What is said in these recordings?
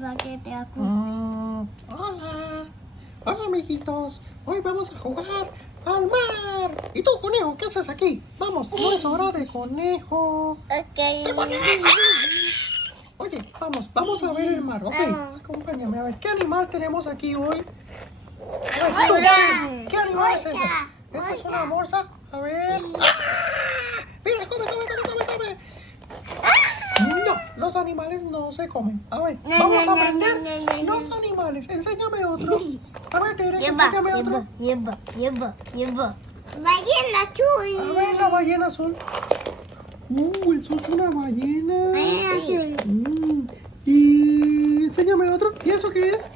para que te acuestes. Hola. Hola, amiguitos. Hoy vamos a jugar al mar. ¿Y tú, conejo, qué haces aquí? Vamos, no es hora de conejo. Okay. ¿Qué conejo? Oye, vamos a ver el mar, ¿ok? Vamos. Acompáñame a ver, ¿qué animal tenemos aquí hoy? A ver, Morsa. ¿qué animal es ese? Morsa. ¿Esa es una morsa? A ver. Sí. ¡Ah! Mira, come. No, los animales no se comen. A ver, vamos a aprender los animales. Enséñame otro. A ver, Derek, enséñame otro. Lleva. Ballena azul. A ver, la ballena azul. Eso es una ballena. Ballena azul. Y enséñame otro. ¿Y eso qué es?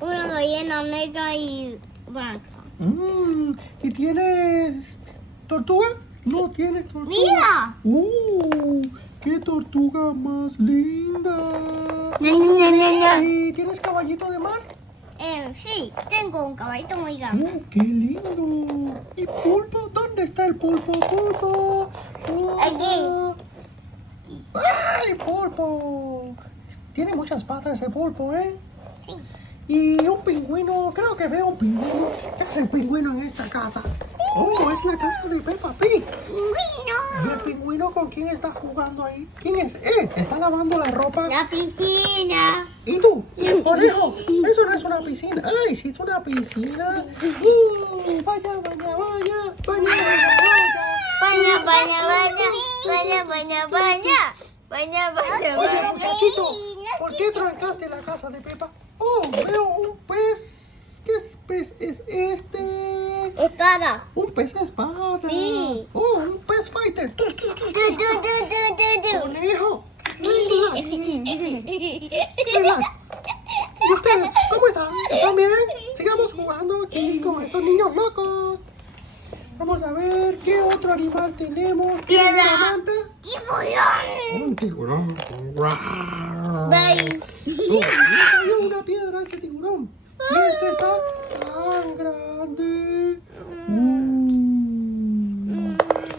Una ballena negra y blanca. ¿Y tienes tortuga? No tienes tortuga. ¡Mira! ¡Qué tortuga más linda! ¿Y tienes caballito de mar? Sí, tengo un caballito muy grande. ¡Qué lindo! ¿Y pulpo? ¿Dónde está el pulpo? ¡Pulpo! Aquí. ¡Ay, pulpo! Tiene muchas patas ese pulpo, ¿eh? Sí. Y un pingüino, creo que veo un pingüino. ¿Qué hace el pingüino en esta casa? Es la casa de Peppa Pig. ¿Y el pingüino con quién está jugando ahí? ¿Quién es? Está lavando la ropa. La piscina. ¿Y tú? Conejo, eso no es una piscina. Ay, sí es una piscina. Vaya. Oye, muchachito, ¿por qué trancaste la casa de Peppa? Veo un pez. ¿Qué pez es este? Espada. Un pez espada. Sí. Un pez fighter. Conejo, relax. ¿Y ustedes cómo están? ¿Están bien? Sigamos jugando aquí con estos niños locos. Vamos a ver qué otro animal tenemos. ¿Tiene una manta? ¡Tiburón! Un tiburón. Bye. Le cayó una piedra a ese tiburón. Y este está tan grande.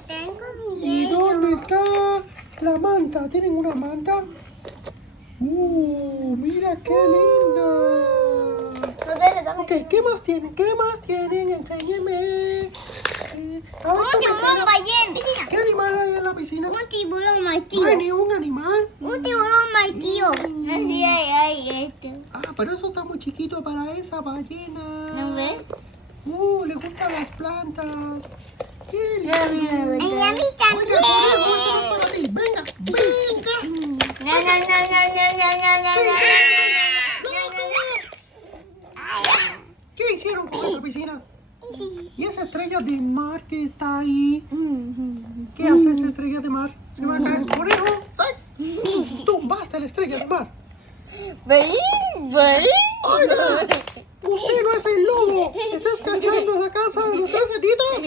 Tengo ¿Y miedo. dónde está la manta? ¿Tienen una manta? Mira qué linda. Ok, ¿qué más tienen? Enséñeme. A ver, Un tú me tiburón enseñas. ballena. ¿Qué animal hay en la piscina? Un tiburón No hay martillo. ni un animal. Un tiburón martillo. Así hay este. Pero eso está muy chiquito para esa ballena. ¿No ves? Le gustan las plantas. Qué lindo. Y a mí Oye, también. conejo, eso no es para ti. Venga. ¿Qué hicieron con esa piscina? ¿Y esa estrella de mar que está ahí? ¿Qué hace esa estrella de mar? ¿Se va a caer? ¡Conejo! ¡Sai! ¡Tumbaste la estrella de mar! ¡Oiga! ¡Usted no es el lobo! ¡Estás cachando la casa de los tres cerditos!